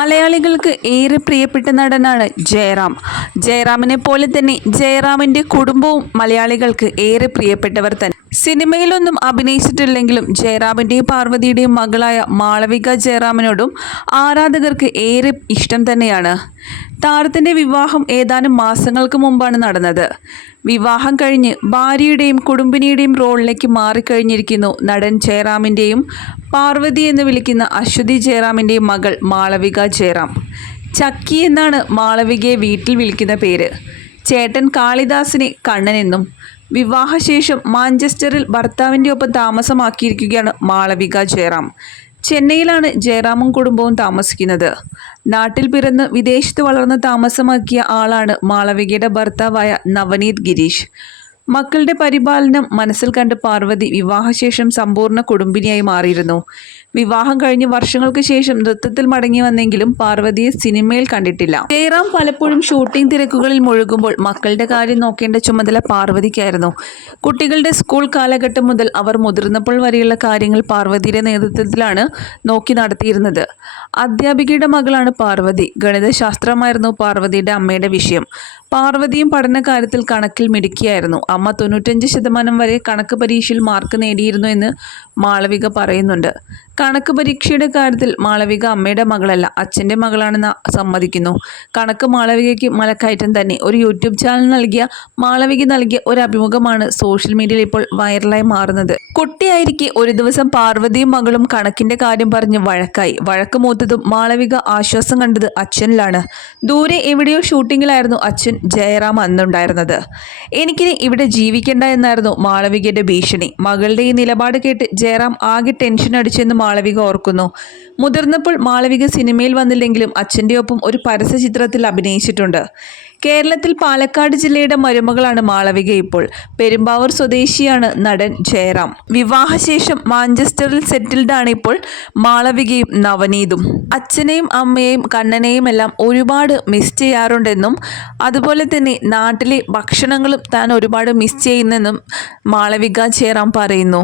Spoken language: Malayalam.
മലയാളികൾക്ക് ഏറെ പ്രിയപ്പെട്ട നടനാണ് ജയറാം. ജയറാമിനെ പോലെ തന്നെ ജയറാമിന്റെ കുടുംബവും മലയാളികൾക്ക് ഏറെ പ്രിയപ്പെട്ടവർ തന്നെ. സിനിമയിലൊന്നും അഭിനയിച്ചിട്ടില്ലെങ്കിലും ജയറാമിന്റെയും പാർവതിയുടെയും മകളായ മാളവിക ജയറാമിനോടും ആരാധകർക്ക് ഏറെ ഇഷ്ടം തന്നെയാണ്. താരത്തിന്റെ വിവാഹം ഏതാനും മാസങ്ങൾക്ക് മുമ്പാണ് നടന്നത്. വിവാഹം കഴിഞ്ഞ് ഭാര്യയുടെയും കുടുംബിനിയുടെയും റോളിലേക്ക് മാറിക്കഴിഞ്ഞിരിക്കുന്നു നടൻ ജയറാമിന്റെയും പാർവതി എന്ന് വിളിക്കുന്ന അശ്വതി ജയറാമിന്റെയും മകൾ മാളവിക ജയറാം. ചക്കി എന്നാണ് മാളവികയെ വീട്ടിൽ വിളിക്കുന്ന പേര്. ചേട്ടൻ കാളിദാസിനെ കണ്ണനെന്നും വിവാഹശേഷം മാഞ്ചസ്റ്ററിൽ ഭർത്താവിന്റെ ഒപ്പം താമസമാക്കിയിരിക്കുകയാണ് മാളവിക ജയറാം. ചെന്നൈയിലാണ് ജയറാമും കുടുംബവും താമസിക്കുന്നത്. നാട്ടിൽ പിറന്ന് വിദേശത്ത് വളർന്ന് താമസമാക്കിയ ആളാണ് മാളവികയുടെ ഭർത്താവായ നവനീത് ഗിരീഷ്. മക്കളുടെ പരിപാലനം മനസ്സിൽ കണ്ട് പാർവതി വിവാഹശേഷം സമ്പൂർണ കുടുംബിനിയായി മാറിയിരുന്നു. വിവാഹം കഴിഞ്ഞ് വർഷങ്ങൾക്ക് ശേഷം നൃത്തത്തിൽ മടങ്ങി വന്നെങ്കിലും പാർവതിയെ സിനിമയിൽ കണ്ടിട്ടില്ല. ജയറാം പലപ്പോഴും ഷൂട്ടിംഗ് തിരക്കുകളിൽ മുഴുകുമ്പോൾ മക്കളുടെ കാര്യം നോക്കേണ്ട ചുമതല പാർവതിക്കായിരുന്നു. കുട്ടികളുടെ സ്കൂൾ കാലഘട്ടം മുതൽ അവർ മുതിർന്നപ്പോൾ വരെയുള്ള കാര്യങ്ങൾ പാർവതിയുടെ നേതൃത്വത്തിലാണ് നോക്കി നടത്തിയിരുന്നത്. അധ്യാപികയുടെ മകളാണ് പാർവതി. ഗണിതശാസ്ത്രമായിരുന്നു പാർവതിയുടെ അമ്മയുടെ വിഷയം. പാർവതിയും പഠനകാര്യത്തിൽ കണക്കിൽ മിടുക്കിയായിരുന്നു. അമ്മ തൊണ്ണൂറ്റഞ്ച് ശതമാനം വരെ കണക്ക് പരീക്ഷയിൽ മാർക്ക് നേടിയിരുന്നു എന്ന് മാളവിക പറയുന്നുണ്ട്. കണക്ക് പരീക്ഷയുടെ കാര്യത്തിൽ മാളവിക അമ്മയുടെ മകളല്ല അച്ഛന്റെ മകളാണെന്ന് സമ്മതിക്കുന്നു. കണക്ക് മാളവികയ്ക്ക് മലക്കയറ്റം തന്നെ. ഒരു യൂട്യൂബ് ചാനൽ നൽകിയ മാളവിക നൽകിയ ഒരു അഭിമുഖമാണ് സോഷ്യൽ മീഡിയയിൽ ഇപ്പോൾ വൈറലായി മാറുന്നത്. കുട്ടിയായിരിക്കെ ഒരു ദിവസം പാർവതിയും മകളും കണക്കിന്റെ കാര്യം പറഞ്ഞ് വഴക്കായി. വഴക്ക് മൂത്തതും മാളവിക ആശ്വാസം കണ്ടത് അച്ഛനിലാണ്. ദൂരെ എവിടെയോ ഷൂട്ടിങ്ങിലായിരുന്നു അച്ഛൻ. ജയറാം അന്നുണ്ടായിരുന്നത്. എനിക്കിനി ഇവിടെ ജീവിക്കണ്ട എന്നായിരുന്നു മാളവികയുടെ ഭീഷണി. മകളുടെ ഈ നിലപാട് കേട്ട് ജയറാം ആകെ ടെൻഷൻ അടിച്ചെന്ന് മാളവിക ഓർക്കുന്നു. മുതിർന്നപ്പോൾ മാളവിക സിനിമയിൽ വന്നില്ലെങ്കിലും അച്ഛന്റെ ഒപ്പം ഒരു പരസ്യ ചിത്രത്തിൽ അഭിനയിച്ചിട്ടുണ്ട്. കേരളത്തിൽ പാലക്കാട് ജില്ലയുടെ മരുമകളാണ് മാളവിക ഇപ്പോൾ. പെരുമ്പാവൂർ സ്വദേശിയാണ് നടൻ ജയറാം. വിവാഹശേഷം മാഞ്ചസ്റ്ററിൽ സെറ്റിൽഡ് ആണ് ഇപ്പോൾ മാളവികയും നവനീതും. അച്ഛനെയും അമ്മയെയും കണ്ണനെയും എല്ലാം ഒരുപാട് മിസ് ചെയ്യാറുണ്ടെന്നും അതുപോലെ തന്നെ നാട്ടിലെ ഭക്ഷണങ്ങളും താൻ ഒരുപാട് മിസ് ചെയ്യുന്നെന്നും മാളവിക ജയറാം പറയുന്നു.